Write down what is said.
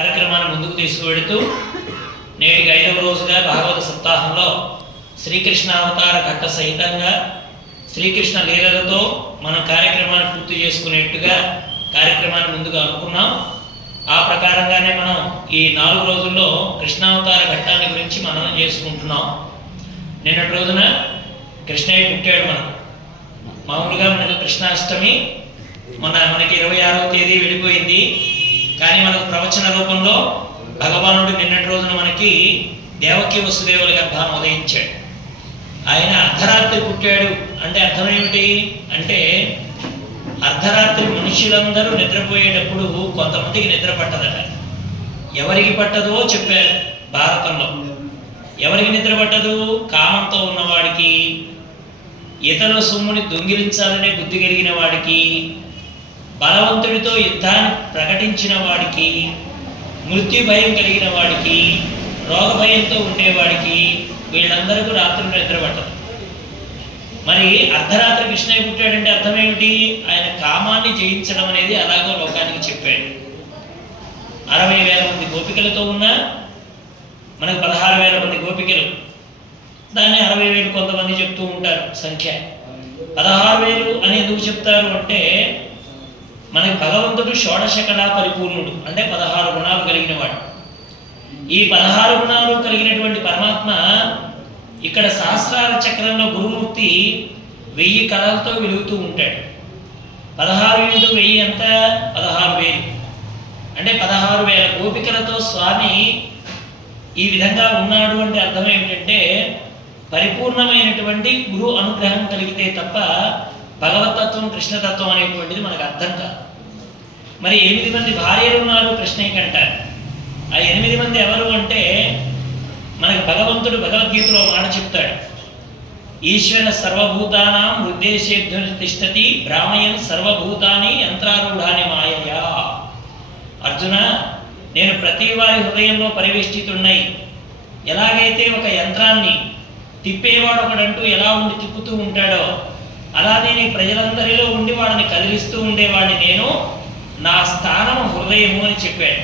కార్యక్రమాన్ని ముందుకు తీసుకువెడుతూ నేటికి 5వ రోజుగా భాగవత సప్తాహంలో శ్రీకృష్ణ అవతార ఘట్ట సహితంగా శ్రీకృష్ణ లీలలతో మనం కార్యక్రమాన్ని పూర్తి చేసుకునేట్టుగా కార్యక్రమాన్ని ముందుగా అనుకున్నాం. ఆ ప్రకారంగానే మనం ఈ 4 రోజుల్లో కృష్ణావతార ఘట్టాన్ని గురించి మననం చేసుకుంటున్నాం. నిన్నటి రోజున కృష్ణయ్య పుట్టాడు. మామూలుగా మనకు కృష్ణాష్టమి మనకి 26వ తేదీ వెళ్ళిపోయింది. కానీ మనకు ప్రవచన రూపంలో భగవానుడు నిన్నటి రోజున మనకి దేవకి వసుదేవుల గర్భాన్ని ఉదయించాడు. ఆయన అర్ధరాత్రి పుట్టాడు అంటే అర్థం ఏమిటి అంటే, అర్ధరాత్రి మనుషులందరూ నిద్రపోయేటప్పుడు కొంతమందికి నిద్ర పట్టదట. ఎవరికి పట్టదో చెప్పారు భారతంలో. ఎవరికి నిద్ర పట్టదు? కామంతో ఉన్నవాడికి, ఇతరుల సొమ్ముని దొంగిలించాలనే బుద్ధి కలిగిన వాడికి, బలవంతుడితో యుద్ధాన్ని ప్రకటించిన వాడికి, మృత్యు భయం కలిగిన వాడికి, రోగ భయంతో ఉండేవాడికి, వీళ్ళందరికీ రాత్రులు నిద్ర పట్టదు. మరి అర్ధరాత్రి కృష్ణయ్య పుట్టాడంటే అర్థం ఏమిటి? ఆయన కామాన్ని జయించడం అనేది అలాగో లోకానికి చెప్పాడు. 60,000 మంది గోపికలతో ఉన్న మనకు 16,000 మంది గోపికలు, దాన్ని 60,000 కొంతమంది చెప్తూ ఉంటారు సంఖ్య. 16,000 అని ఎందుకు చెప్తారు అంటే, మనకి భగవంతుడు షోడశ కళా పరిపూర్ణుడు అంటే 16 గుణాలు కలిగిన వాడు. ఈ 16 గుణాలు కలిగినటువంటి పరమాత్మ ఇక్కడ సహస్రార చక్రంలో గురుమూర్తి 1000 కళలతో వెలుగుతూ ఉంటాడు. 16 × 1000 ఎంత? 16,000 అంటే 16,000 గోపికలతో స్వామి ఈ విధంగా ఉన్నాడు అంటే అర్థం ఏమిటంటే, పరిపూర్ణమైనటువంటి గురు అనుగ్రహం కలిగితే తప్ప భగవతత్వం కృష్ణతత్వం అనేటువంటిది మనకు అర్థం కాదు. మరి 8 మంది భార్యలు ఉన్నారు కృష్ణయ్యకి అంటారు. ఆ 8 మంది ఎవరు అంటే, మనకు భగవంతుడు భగవద్గీతలో మాట చెప్తాడు, ఈశ్వర సర్వభూతానాం హృద్దేశేభ్య తిష్టతి భ్రామయన్ సర్వభూతాని యంత్రారూఢాని మాయయా. అర్జున, నేను ప్రతి వారి హృదయంలో పరివేష్టితున్నాయి. ఎలాగైతే ఒక యంత్రాన్ని తిప్పేవాడు ఒకడంటూ ఎలా ఉండి తిప్పుతూ ఉంటాడో, అలానే నీ ప్రజలందరిలో ఉండి వాళ్ళని కదిలిస్తూ ఉండేవాడిని నేను. నా స్థానం హృదయము అని చెప్పాడు.